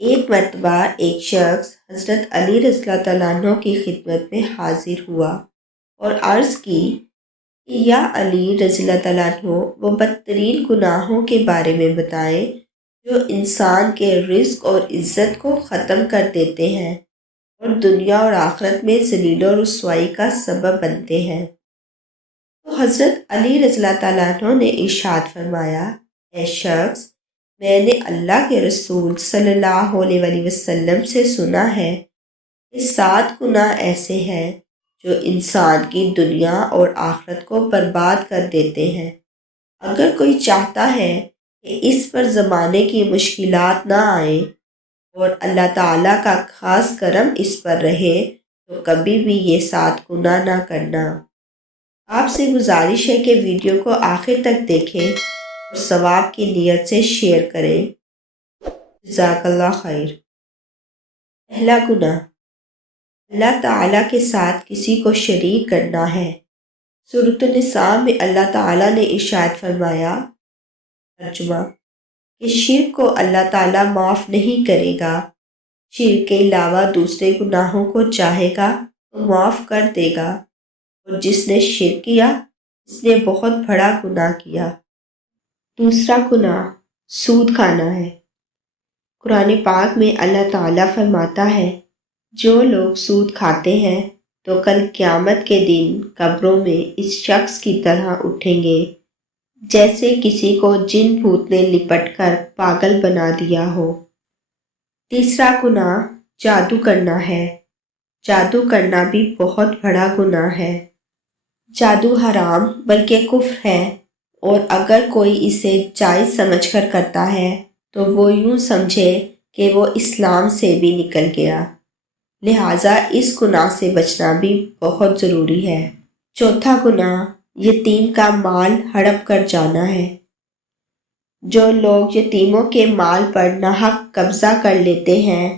ایک مرتبہ ایک شخص حضرت علی رضی اللہ تعالیٰ عنہ کی خدمت میں حاضر ہوا اور عرض کی کہ یا علی رضی اللہ تعالیٰ عنہ، وہ بدترین گناہوں کے بارے میں بتائیں جو انسان کے رزق اور عزت کو ختم کر دیتے ہیں اور دنیا اور آخرت میں ذلیل و رسوائی کا سبب بنتے ہیں۔ تو حضرت علی رضی اللہ تعالیٰ عنہ نے ارشاد فرمایا، اے شخص، میں نے اللہ کے رسول صلی اللہ علیہ وآلہ وسلم سے سنا ہے کہ 7 گناہ ایسے ہیں جو انسان کی دنیا اور آخرت کو برباد کر دیتے ہیں۔ اگر کوئی چاہتا ہے کہ اس پر زمانے کی مشکلات نہ آئیں اور اللہ تعالیٰ کا خاص کرم اس پر رہے تو کبھی بھی یہ 7 گناہ نہ کرنا۔ آپ سے گزارش ہے کہ ویڈیو کو آخر تک دیکھیں اور ثواب کی نیت سے شیئر کریں۔ جزاک اللہ خیر۔ پہلا گناہ، اللہ تعالیٰ کے ساتھ کسی کو شریک کرنا ہے۔ سورۃ النساء میں اللہ تعالیٰ نے ارشاد فرمایا، ترجمہ، کہ شرک کو اللہ تعالیٰ معاف نہیں کرے گا، شرک کے علاوہ دوسرے گناہوں کو چاہے گا تو معاف کر دے گا، اور جس نے شرک کیا اس نے بہت بڑا گناہ کیا۔ دوسرا گناہ سود کھانا ہے۔ قرآن پاک میں اللہ تعالیٰ فرماتا ہے، جو لوگ سود کھاتے ہیں تو کل قیامت کے دن قبروں میں اس شخص کی طرح اٹھیں گے جیسے کسی کو جن بھوت نے لپٹ کر پاگل بنا دیا ہو۔ تیسرا گناہ جادو کرنا ہے۔ جادو کرنا بھی بہت بڑا گناہ ہے۔ جادو حرام بلکہ کفر ہے، اور اگر کوئی اسے جائز سمجھ کر کرتا ہے تو وہ یوں سمجھے کہ وہ اسلام سے بھی نکل گیا، لہٰذا اس گناہ سے بچنا بھی بہت ضروری ہے۔ چوتھا گناہ یتیم کا مال ہڑپ کر جانا ہے۔ جو لوگ یتیموں کے مال پر ناحق قبضہ کر لیتے ہیں،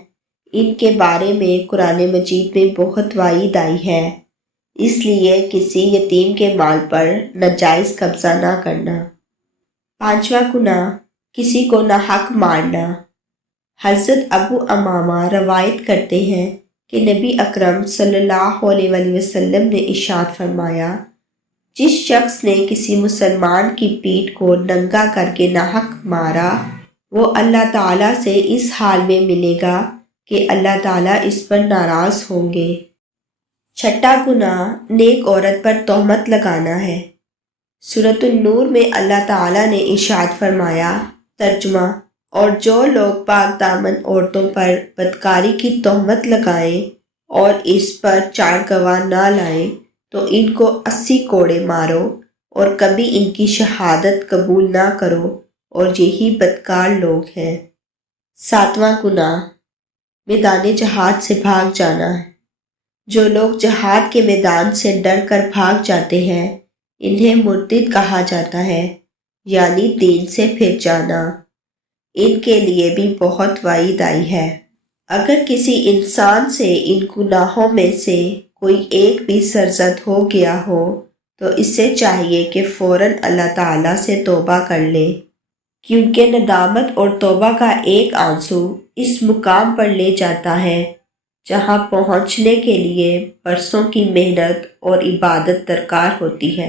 ان کے بارے میں قرآن مجید میں بہت وعید آئی ہے، اس لیے کسی یتیم کے مال پر ناجائز قبضہ نہ کرنا۔ پانچواں گناہ کسی کو ناحق مارنا۔ حضرت ابو امامہ روایت کرتے ہیں کہ نبی اکرم صلی اللہ علیہ وآلہ وسلم نے ارشاد فرمایا، جس شخص نے کسی مسلمان کی پیٹھ کو ننگا کر کے ناحق مارا، وہ اللہ تعالیٰ سے اس حال میں ملے گا کہ اللہ تعالیٰ اس پر ناراض ہوں گے۔ چھٹا گناہ نیک عورت پر تہمت لگانا ہے۔ سورۃ النور میں اللہ تعالیٰ نے ارشاد فرمایا، ترجمہ، اور جو لوگ پاک دامن عورتوں پر بدکاری کی تہمت لگائیں اور اس پر 4 گواہ نہ لائیں تو ان کو 80 کوڑے مارو اور کبھی ان کی شہادت قبول نہ کرو، اور یہی بدکار لوگ ہیں۔ ساتواں گناہ میدان جہاد سے بھاگ جانا ہے۔ جو لوگ جہاد کے میدان سے ڈر کر بھاگ جاتے ہیں انہیں مرتد کہا جاتا ہے، یعنی دین سے پھر جانا۔ ان کے لیے بھی بہت وعید آئی ہے۔ اگر کسی انسان سے ان گناہوں میں سے کوئی ایک بھی سرزد ہو گیا ہو تو اسے چاہیے کہ فوراً اللہ تعالیٰ سے توبہ کر لے، کیونکہ ندامت اور توبہ کا ایک آنسو اس مقام پر لے جاتا ہے جہاں پہنچنے کے لیے برسوں کی محنت اور عبادت درکار ہوتی ہے۔